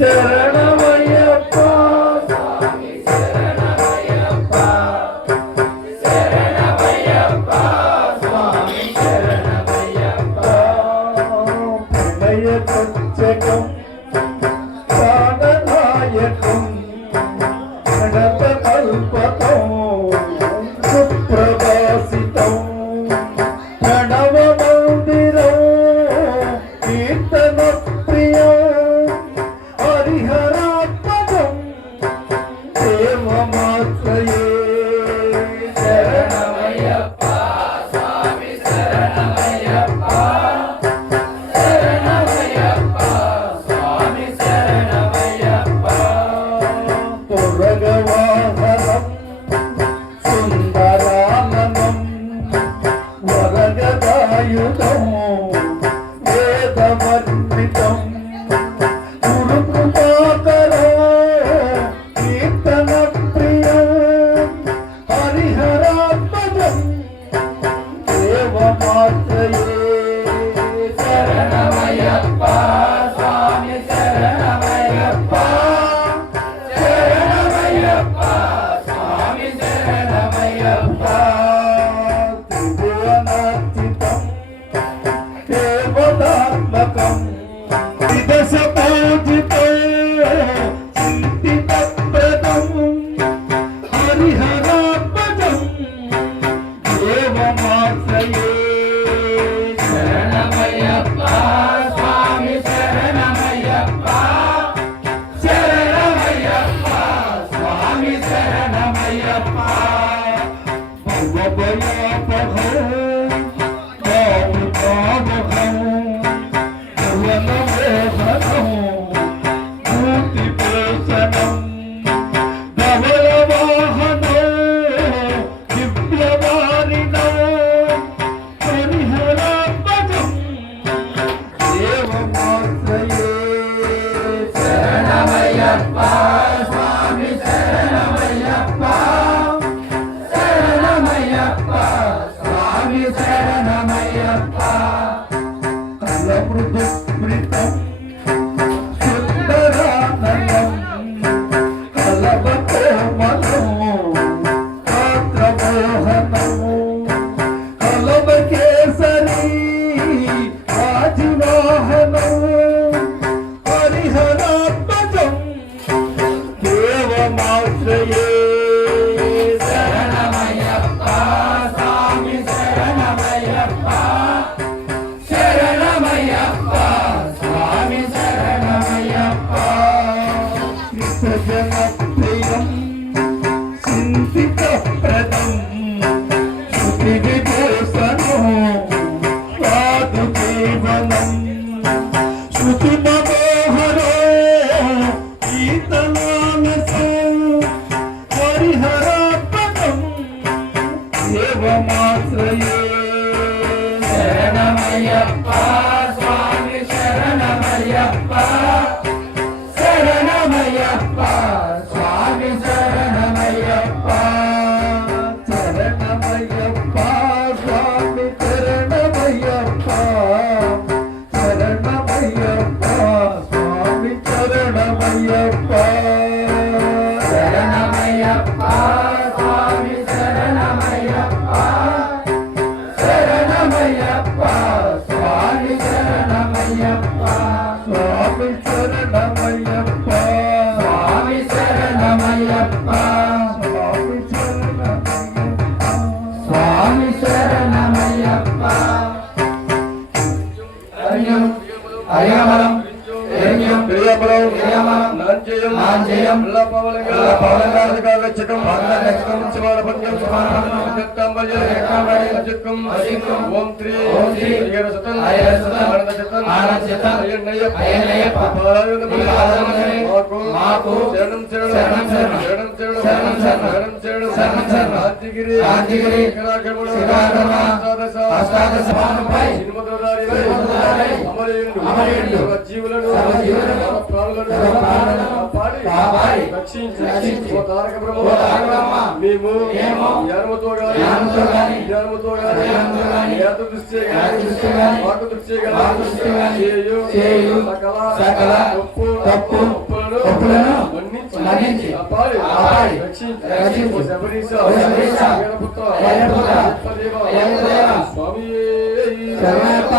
శరణమయ్యప్ప పంచకం ప్రాణనాయకం గణప కల్పకం సుప్రభాసితం ప్రణవ మందిరం కీర్తన ప్రియం హరిహరాత్మజం దేవమాశ్రయే శరణమయ్యప్ప స్వామి శరణమయ్యప్ప పురగవాహనం సుందరాననం వరగదాయుధం వేదవర్ణితం గురుకృపాకరం కీర్తన ప్రియం హరిహరాత్మజం దేవమాశ్రయే శరణమయ్యప్ప స్వామి శరణమయ్యప్ప స్వామి శరణమయ్యప్ప త్రిభువనార్చితం దేవతాత్మకం త్రిదశ పూజితం చింతితప్రదం హరిహరాత్మజం దేవమాశ్రయే శరణమయ్యప్ప స్వామి శరణమయ్యప్ప శరణమయ్యప్ప స్వామి శరణమయ్యప్ప భవభయాపహం భావుకామహం భువనమోహనం మూర్తిపేషణం ధవళవాహనం దివ్యవారిణం హరిహరాత్మజం దేవమాశ్రయే శరణమయ్యప్ప స్వామి శరణమయ్యప్ప శరణమయ్యప్ప స్వామి శరణమయ్యప్ప కలమృదుస్మృతం సుందరాననం కలవకోమలం పాత్రమోహనం కలవకేసరీ రాజవాహనం హరిహరాత్మజం దేవమాశ్రయే శరణమయ్యప్ప స్వామి శరణమయ్యప్ప శరణమయ్యప్ప స్వామి శరణమయ్యప్ప విసర్జన ప్రియం చింతిత ప్రదం శృతి విభూషణం సాధు జీవనం శృతి మనోహరో గీతనామసం హరిహరాత్మకం దేవమాశ్రయే శరణమయ్యప్ప స్వామి శరణమయ్యప్ప శరణమయ్యప్ప స్వామి శరణమయ్యప్ప శరణమయ్యప్ప స్వామి శరణమయ్యప్ప శరణమయ్యప్ప స్వామి శరణమయ్యప్ప శరణమయ్యప్ప స్వామి శరణమయ్యప్ప శరణమయ్యప్ప స్వామి శరణమయ్యప్ప స్వామి శరణమయ్యప్ప స్వామి శరణమయ్యప్ప స్వామి శరణమయ్యప్ప హరియం హరియామలం హరియం ప్రియబలం హరియామలం నాంజయం నాంజయం లపవలంగాదికాగచ్చకం వందనక్షకం శివాలపత్యం శివాలపత్యం జక్కంబజే జక్కంబజే అజక్కం అజిక్కం ఓం శ్రీ హరిహరసతం హరిహరసతం ఆనందచతం ఆనందచతం అయ్యన్నయ్యప్ప అయ్యన్నయ్యప్ప పారాయణమునే మాకు శరణం శరణం శరణం శరణం శరణం శరణం శరణం శరణం శరణం శరణం ఆంతిగిరి ఆంతిగిరి శిఖరాగ్రములు శిఖరాగ్రమ అష్టాదశ పానంపై సినిమదోదారి అమరేండు అమరేండు జీవులను కాపాడి రక్షించి ఓ తారక బ్రహ్మ మేము జ్ఞానముతో గాని వేద దృష్టి గాని వాకు దృష్టి గాని చేయు సకల తప్పులను మన్నించి కాపాడి రక్షించి ఓ శబరీశ వీరపుత్ర స్వామి శరణయ్యప్ప